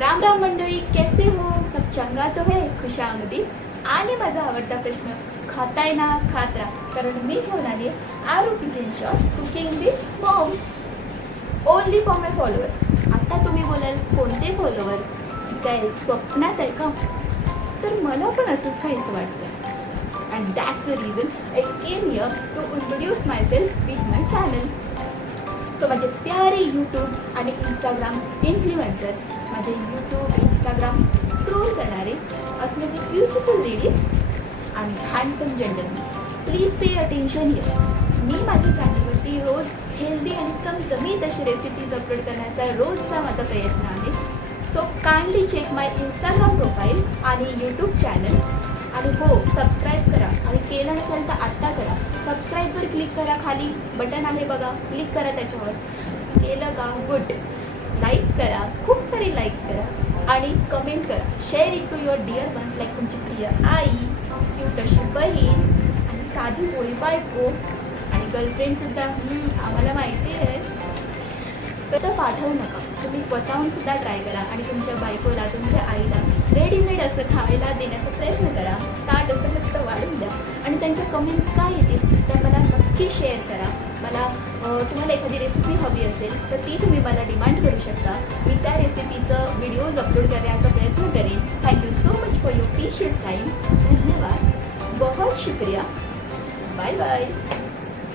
राम राम मंडळी, कैसे हो सब? चंगा तो है, खुशामदी. आणि माझा आवडता प्रश्न, खाताय ना? खात राहा, कारण मी घेऊन आली Aaru kitchen shorts cooking with mom only for my followers. आता तुम्ही बोलाल, कोणते फॉलोअर्स? काय स्वप्नात आहे का? तर मला पण असंच काहीच वाटतं. And that's the reason I came here to introduce myself with my channel. So माझे प्यारे यूट्यूब आणि इंस्टाग्राम इन्फ्लुएन्सर्स, माझे यूट्यूब इंस्टाग्राम स्क्रोल करणारे असलेले ब्युटिफुल लेडीज आणि handsome gentleman, please pay attention here. मी माझ्या चॅनलवरती रोज हेल्दी आणि चमचमीत अशी रेसिपीज अपलोड करण्याचा रोजचा माझा प्रयत्न आहे. सो काइंडली चेक माय इंस्टाग्राम प्रोफाईल आणि यूट्यूब चॅनल. आणि हो, सबस्क्राईब करा, आणि केलं नसेल तर आत्ता करा. सबस्क्राईबवर क्लिक करा, खाली बटन आहे बघा, क्लिक करा त्याच्यावर. केलं का? गुड. लाईक करा, खूप सारी लाईक करा आणि कमेंट करा. Share it to your dear ones, like तुमची प्रिय आई, क्यूट अशी बहीण आणि साधी पोळी बायको आणि गर्लफ्रेंडसुद्धा. आम्हाला माहिती आहे. तर पाठवू नका, तुम्ही स्वतःहून सुद्धा ट्राय करा आणि तुमच्या बायकोला, तुमच्या आईला रेडीमेड असं खायला देण्याचा प्रयत्न करा. ताट असं मस्त वाढून द्या आणि त्यांच्या कमेंट्स काय येतील त्या मला नक्की शेअर करा. मला तुम्हाला एखादी रेसिपी हवी असेल तर ती तुम्ही मला डिमांड करू शकता. मी त्या रेसिपीचं व्हिडिओज अपलोड करण्याचा प्रयत्न करेन. Thank you so much for your precious time. धन्यवाद, बहुत शुक्रिया. Bye bye.